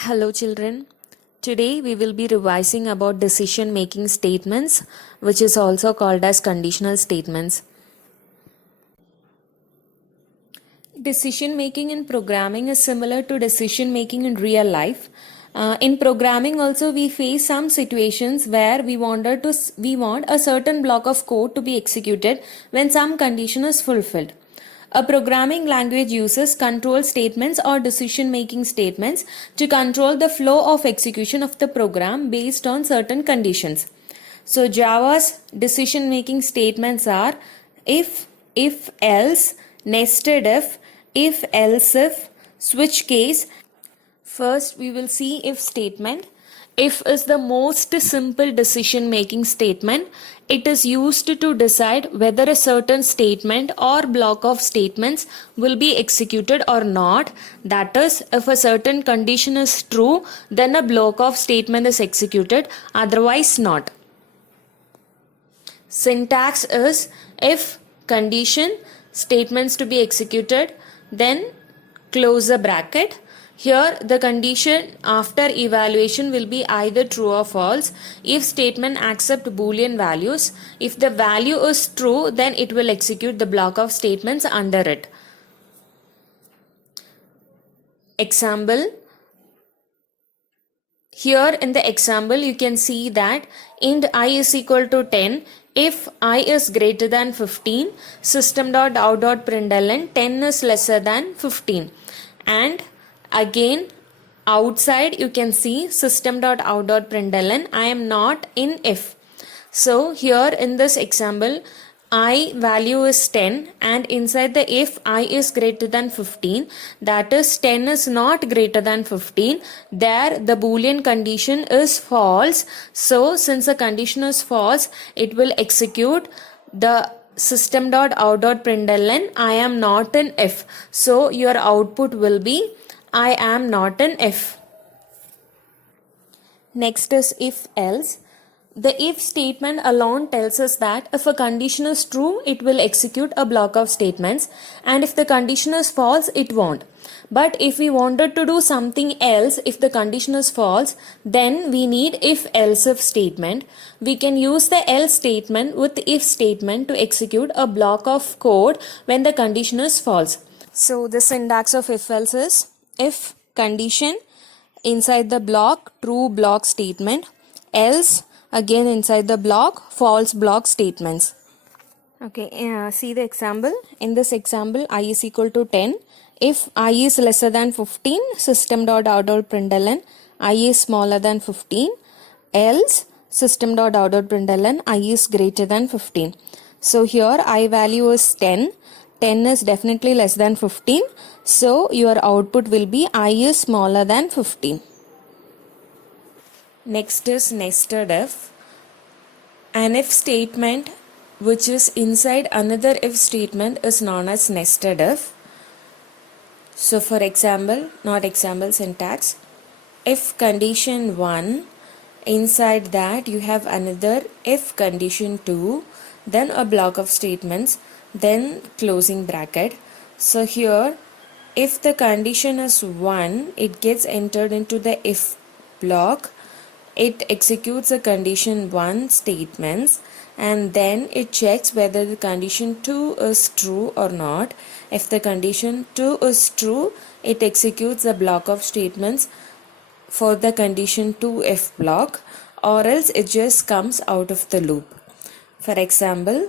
Hello children. Today we will be revising about decision making statements, which is also called as conditional statements. Decision making in programming is similar to decision making in real life. In programming also we face some situations where we want a certain block of code to be executed when some condition is fulfilled. A programming language uses control statements or decision making statements to control the flow of execution of the program based on certain conditions. So Java's decision making statements are if else, nested if else if, switch case. First, we will see if statement. If is the most simple decision making statement. It is used to decide whether a certain statement or block of statements will be executed or not. That is, if a certain condition is true, then a block of statement is executed, otherwise not. Syntax is if condition statements to be executed, then close the bracket. Here the condition after evaluation will be either true or false. If statement accept boolean values, if the value is true, then it will execute the block of statements under it. Example. Here in the example you can see that int I is equal to 10. If I is greater than 15, system.out.println 10 is lesser than 15. And again outside you can see system.out.println I am not in if. So here in this example I value is 10 and inside the if I is greater than 15, that is 10 is not greater than 15, there the boolean condition is false. So since the condition is false, it will execute the system.out.println I am not in if. So your output will be I am not in if. Next is if else. The if statement alone tells us that if a condition is true, it will execute a block of statements, and if the condition is false, it won't. But if we wanted to do something else, if the condition is false, then we need if else if statement. We can use the else statement with the if statement to execute a block of code when the condition is false. So the syntax of if else is if condition inside the block true block statement, else again inside the block false block statements. Okay, see the example. In this example I is equal to 10. If I is lesser than 15, system.out.println I is smaller than 15, else system.out.println I is greater than 15. So here I value is 10. 10 is definitely less than 15. So your output will be I is smaller than 15. Next is nested if. An if statement which is inside another if statement is known as nested if. So for example, not example, syntax. If condition 1, inside that you have another if condition 2, then a block of statements, then closing bracket. So here if the condition is 1, it gets entered into the if block. It executes the condition 1 statements and then it checks whether the condition 2 is true or not. If the condition 2 is true, it executes the block of statements for the condition 2 if block, or else it just comes out of the loop. For example,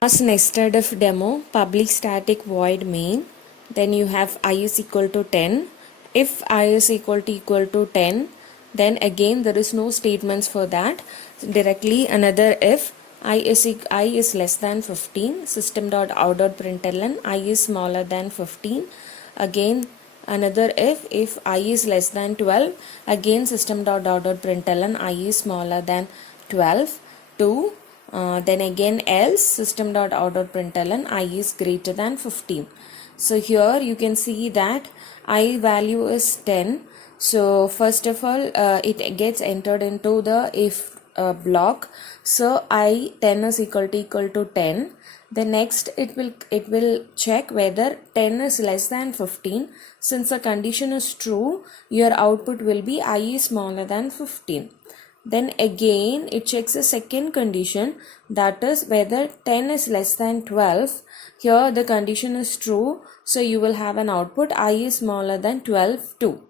as nested if demo, public static void main, then you have I is equal to 10. If I is equal to 10, then again there is no statements for that. Directly another if I is less than 15, system.out.println I is smaller than 15. Again another if I is less than 12, again system.out.println I is smaller than 12. 2. Then again else system.out.println I is greater than 15. So here you can see that I value is 10. So first of all it gets entered into the if block. So I 10 is equal to 10 The next it will check whether 10 is less than 15. Since the condition is true, your output will be I is smaller than 15. Then again it checks the second condition, that is whether 10 is less than 12. Here the condition is true, so you will have an output I is smaller than 12 too.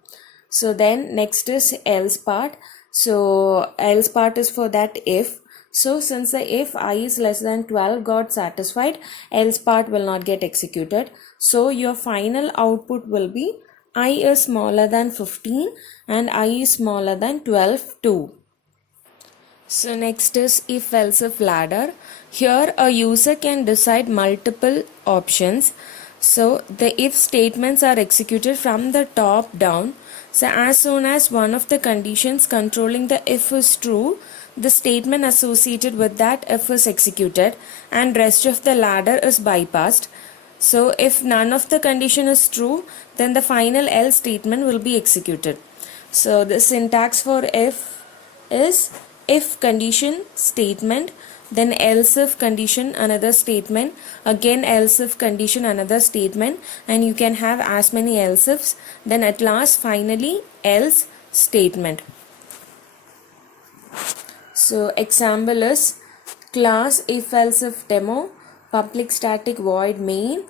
So then next is else part. So else part is for that if. So since the if I is less than 12 got satisfied, else part will not get executed. So your final output will be I is smaller than 15 and I is smaller than 12 too. So next is if else if ladder. Here a user can decide multiple options. So the if statements are executed from the top down. So as soon as one of the conditions controlling the if is true, the statement associated with that if is executed and rest of the ladder is bypassed. So if none of the condition is true, then the final else statement will be executed. So the syntax for if is if condition statement, then else if condition another statement, again else if condition another statement, and you can have as many else ifs, then at last finally else statement. So example is class if else if demo public static void main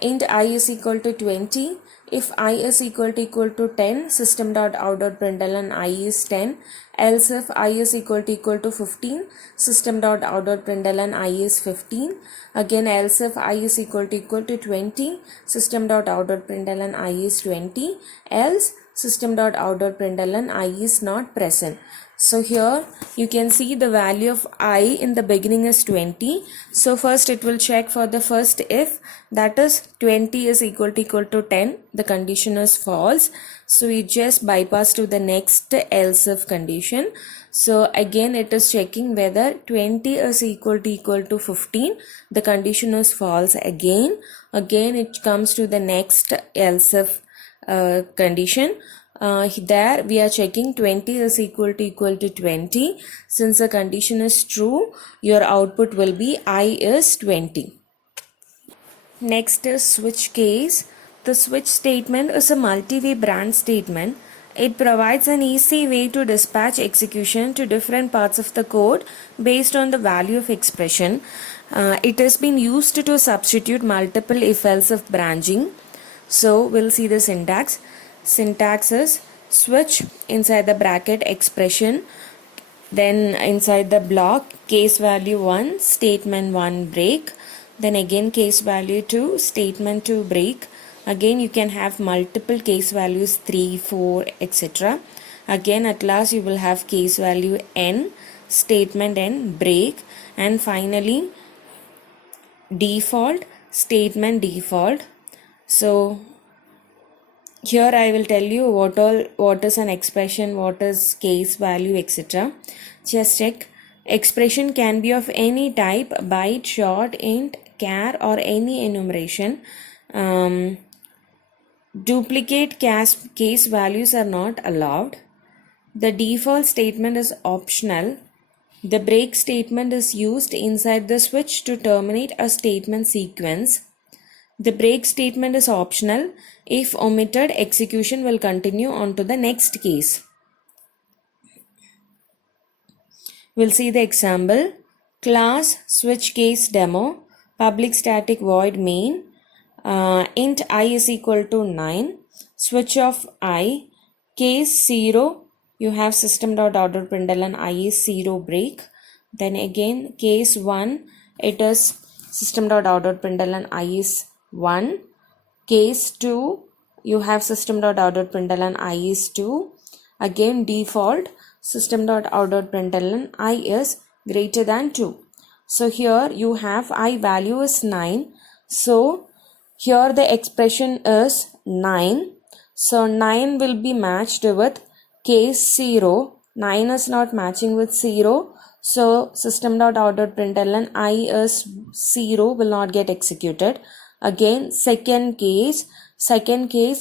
int I is equal to 20. If I is equal to 10, system.out.println I is 10. Else if I is equal to 15, system.out.println I is 15. Again else if I is equal to 20, system.out.println I is 20. Else system.out.println I is not present. So here you can see the value of I in the beginning is 20. So first it will check for the first if, that is 20 is equal to 10. The condition is false. So we just bypass to the next else if condition. So again it is checking whether 20 is equal to 15. The condition is false again. Again it comes to the next else if condition. There we are checking 20 is equal to 20. Since the condition is true, your output will be I is 20. Next is switch case. The switch statement is a multi-way branch statement. It provides an easy way to dispatch execution to different parts of the code based on the value of expression. It has been used to substitute multiple if-else if branching. So we'll see the syntax. Syntax is switch inside the bracket expression, then inside the block case value 1 statement 1 break, then again case value 2 statement 2 break. Again you can have multiple case values 3, 4, etc. Again at last you will have case value n statement n break, and finally default statement default. So here I will tell you what is an expression, what is case value, etc. Just check. Expression can be of any type, byte, short, int, char, or any enumeration. Duplicate case values are not allowed. The default statement is optional. The break statement is used inside the switch to terminate a statement sequence. The break statement is optional. If omitted, execution will continue on to the next case. We'll see the example. Class switch case demo public static void main int I is equal to 9, switch of I, case 0, you have system.out.println I is 0 break. Then again case 1, it is system.out.println I is 1. Case 2, you have system.out.println I is 2. Again default system.out.println I is greater than 2. So here you have I value is 9. So here the expression is 9. So 9 will be matched with case 0. 9 is not matching with 0. So system.out.println I is 0 will not get executed. Again second case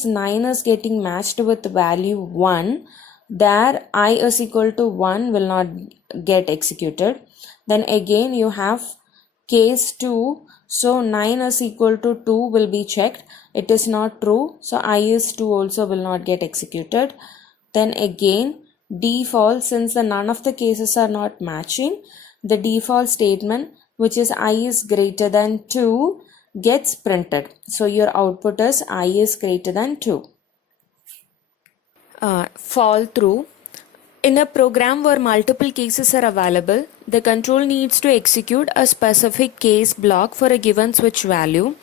9 is getting matched with value 1. There I is equal to 1 will not get executed. Then again you have case 2, So 9 is equal to 2 will be checked. It is not true. So I is 2 also will not get executed. Then again default, since the none of the cases are not matching, the default statement which is I is greater than 2 gets printed. So your output is I is greater than 2. Fall through. In a program where multiple cases are available, the control needs to execute a specific case block for a given switch value.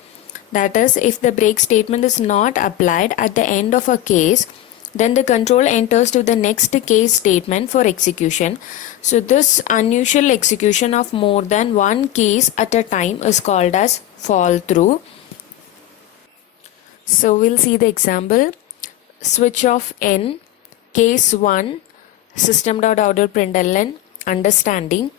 That is, if the break statement is not applied at the end of a case, then the control enters to the next case statement for execution. So this unusual execution of more than one case at a time is called as fall through. So we'll see the example. Switch of n, case 1, system.out.println, understanding,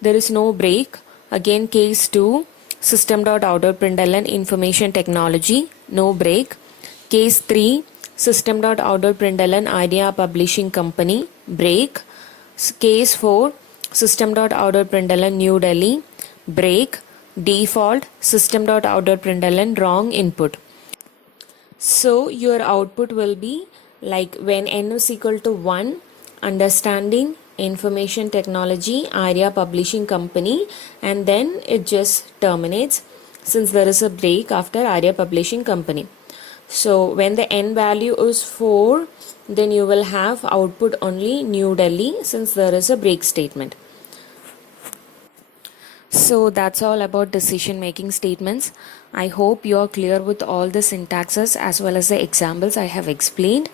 there is no break. Again case 2, system.out.println, information technology, no break. Case 3, system.out.println, idea publishing company, break. Case 4, system.out.println, New Delhi, break. Default, system.out.println, wrong input. So your output will be like when n is equal to 1, understanding, information technology, area publishing company, and then it just terminates since there is a break after area publishing company. So when the n value is 4, then you will have output only New Delhi since there is a break statement. So that's all about decision making statements. I hope you are clear with all the syntaxes as well as the examples I have explained.